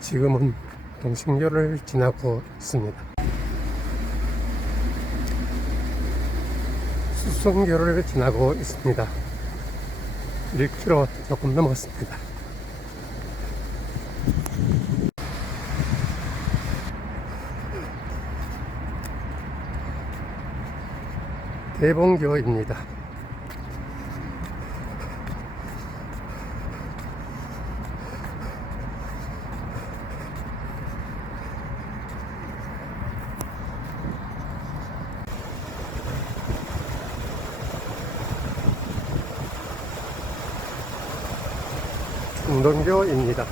지금은 동식로를 지나고 있습니다. 수성교를 지나고 있습니다. 1km 조금 넘었습니다. 대봉교입니다. 충동교입니다.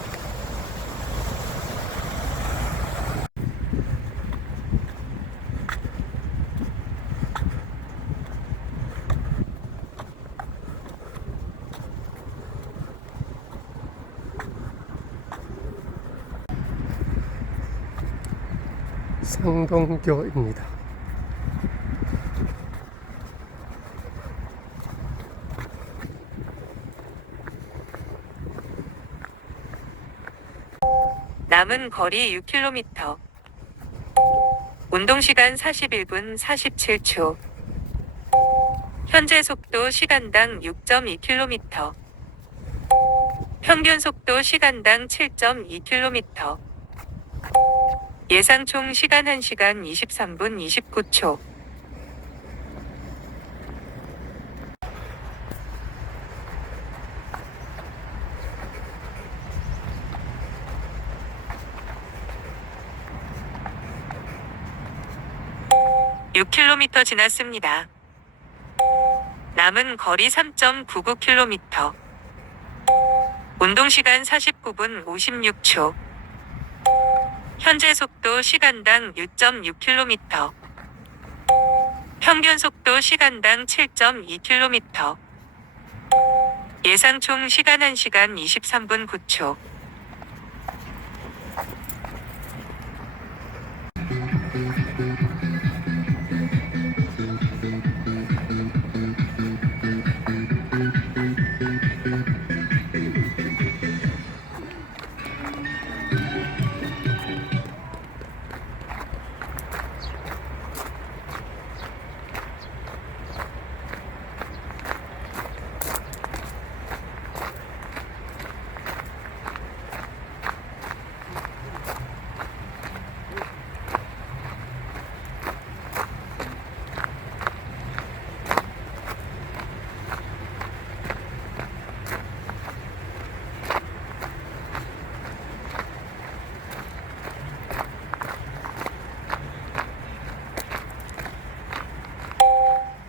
상동교입니다. 남은 거리 6km. 운동시간 41분 47초. 현재 속도 시간당 6.2km. 평균 속도 시간당 7.2km. 예상 총 시간 1시간 23분 29초. 육 k m 지났습니다. 남은 거리 3.99km. 운동시간 49분 56초. 현재 속도 시간당 6.6km. 평균 속도 시간당 7.2km. 예상 총 시간 1시간 23분 9초.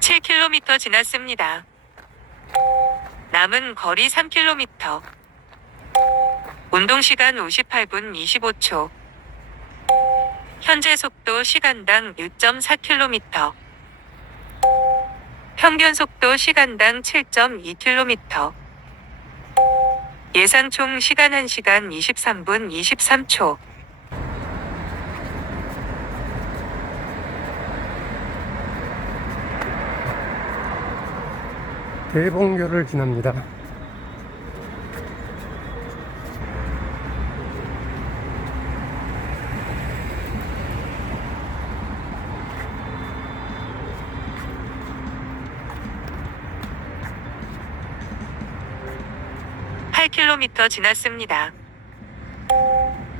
칠 k m 지났습니다. 남은 거리 3km. 운동시간 58분 25초. 현재 속도 시간당 6.4km. 평균 속도 시간당 7.2km. 예상 총 시간 1시간 23분 23초. 대봉교를 지납니다. m 지났습니다.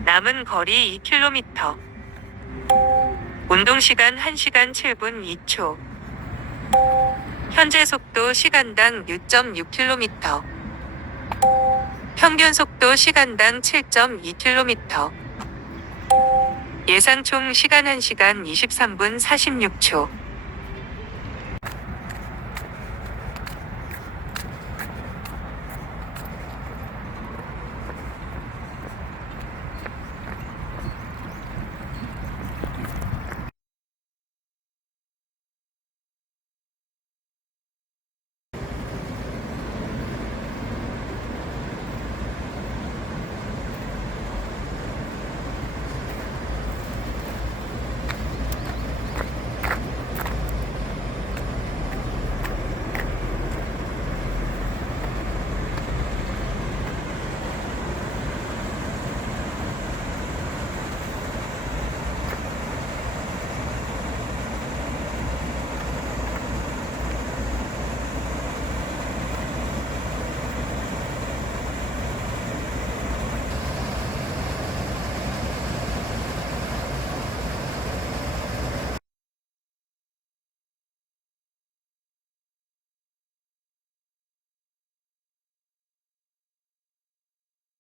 남은 거리 2km. 운동시간 1시간 7분 2초. 현재 속도 시간당 6.6km. 평균 속도 시간당 7.2km. 예상 총 시간 1시간 23분 46초.